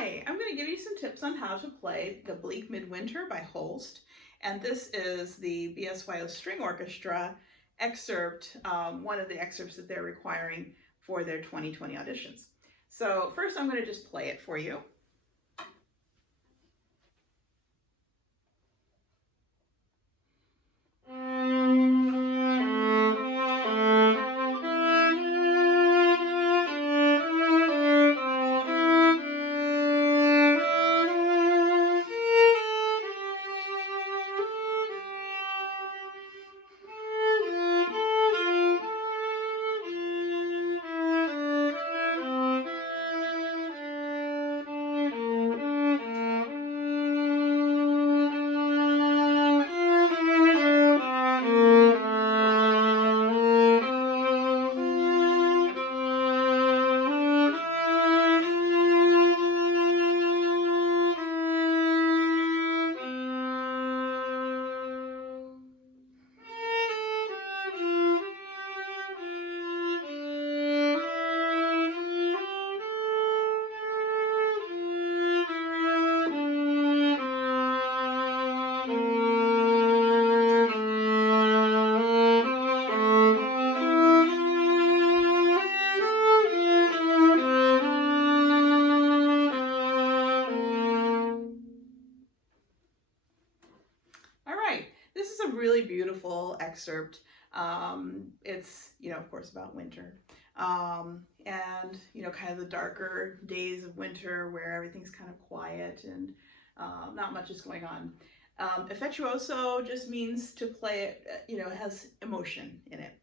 Hi, I'm going to give you some tips on how to play the Bleak Midwinter by Holst, and this is the BSYO String Orchestra excerpt, one of the excerpts that they're requiring for their 2020 auditions. So first I'm going to just play it for you. This is a really beautiful excerpt. It's, of course, about winter. And, kind of the darker days of winter where everything's kind of quiet and not much is going on. Affettuoso just means to play it, it has emotion in it.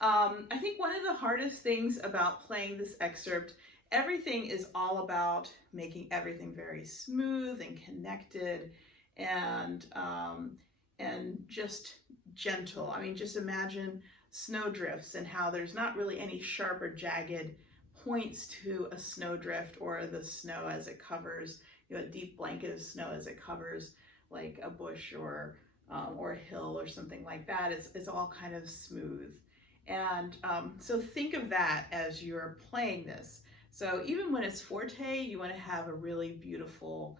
I think one of the hardest things about playing this excerpt, everything is all about making everything very smooth and connected and just gentle. I mean, just imagine snowdrifts and how there's not really any sharp or jagged points to a snowdrift or the snow as it covers, a deep blanket of snow as it covers like a bush or a hill or something like that. It's all kind of smooth. And so think of that as you're playing this. So even when it's forte, you want to have a really beautiful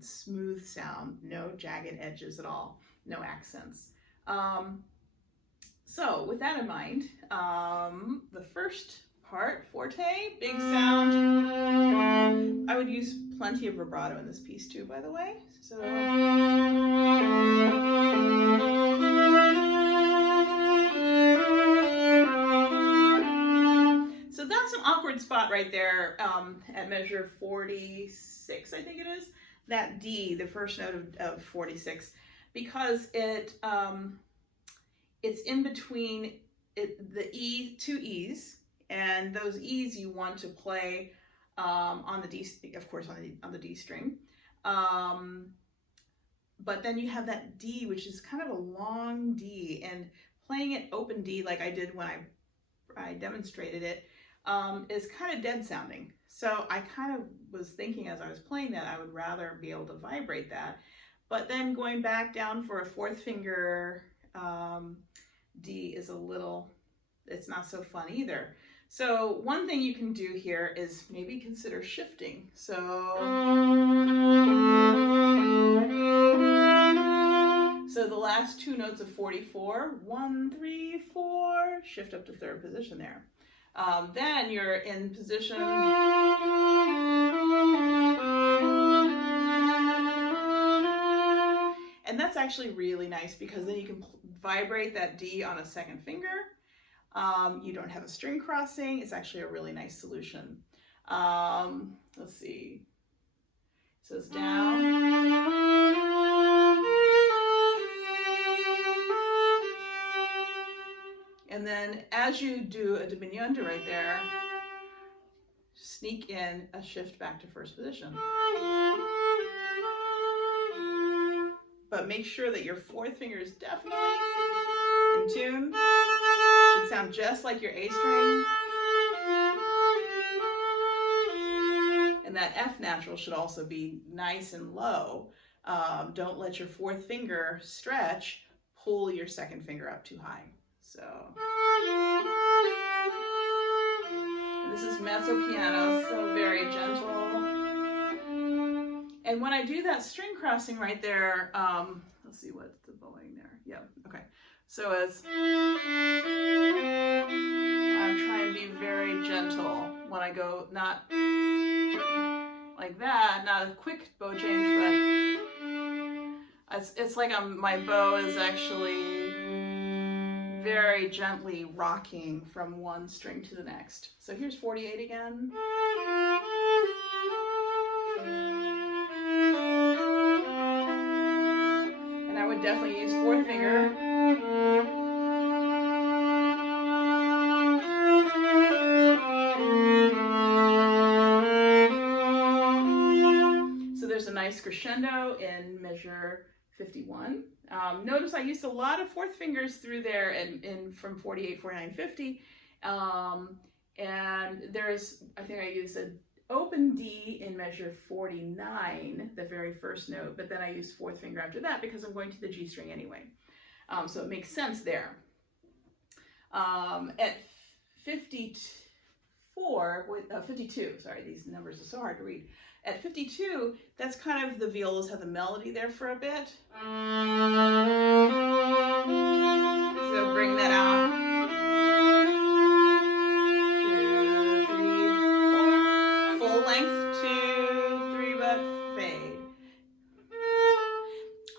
smooth sound, no jagged edges at all, no accents. So with that in mind, the first part, forte, big sound. I would use plenty of vibrato in this piece too, by the way. So that's an awkward spot right there at measure 46, I think it is. That D, the first note of 46, because it's in between the E, two E's, and those E's you want to play on the D, of course, on the D string. But then you have that D, which is kind of a long D, and playing it open D like I did when I demonstrated it is kind of dead sounding. So I kind of was thinking as I was playing that I would rather be able to vibrate that. But then going back down for a fourth finger D is it's not so fun either. So one thing you can do here is maybe consider shifting. So the last two notes of 44, 1, 3, 4, shift up to third position there. Then you're in position. And that's actually really nice because then you can vibrate that D on a second finger. You don't have a string crossing. It's actually a really nice solution. Let's see. So it's down. And then as you do a diminuendo right there, sneak in a shift back to first position. But make sure that your fourth finger is definitely in tune. Should sound just like your A string. And that F natural should also be nice and low. Don't let your fourth finger stretch, pull your second finger up too high. So this is mezzo piano, so very gentle. when I do that string crossing right there, let's see what's the bowing there. Yeah, okay. So as I'm trying to be very gentle when I go, not like that, not a quick bow change, but it's like my bow is actually very gently rocking from one string to the next. So here's 48 again. And I would definitely use fourth finger. So there's a nice crescendo in measure 51. Notice I used a lot of fourth fingers through there and from 48, 49, 50. And there's, I think I used an open D in measure 49, the very first note, but then I use fourth finger after that because I'm going to the G string anyway. So it makes sense there. At 52, sorry, these numbers are so hard to read. At 52, that's kind of the violas have the melody there for a bit. So bring that out. 2, 3, 4. Full length, 2, 3, but fade.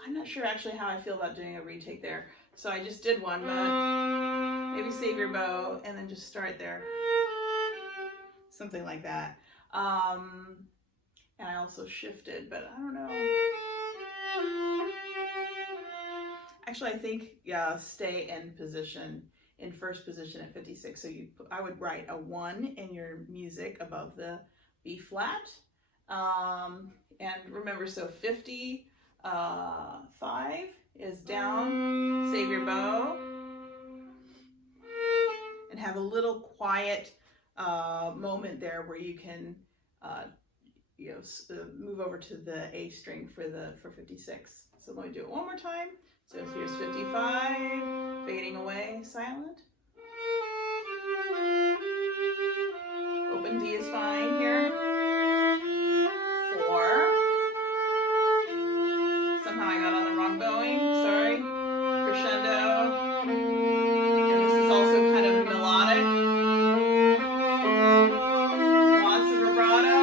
I'm not sure actually how I feel about doing a retake there. So I just did one, but maybe save your bow and then just start there. Something like that. And I also shifted, but I don't know. Actually, I think, yeah, stay in position, in first position at 56. So I would write a 1 in your music above the B flat. And remember, so 55 is down, save your bow, and have a little quiet moment there where you can move over to the A string for 56. So let me do it one more time. So here's 55, fading away, silent. Open D is fine here. 4. Somehow I got on the wrong bowing, sorry. Crescendo. And this is also kind of melodic. Lots of vibrato.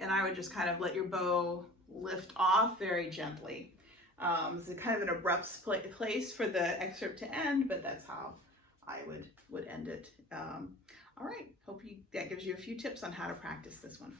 And I would just kind of let your bow lift off very gently. It's kind of an abrupt place for the excerpt to end, but that's how I would end it. All right, hope that gives you a few tips on how to practice this one.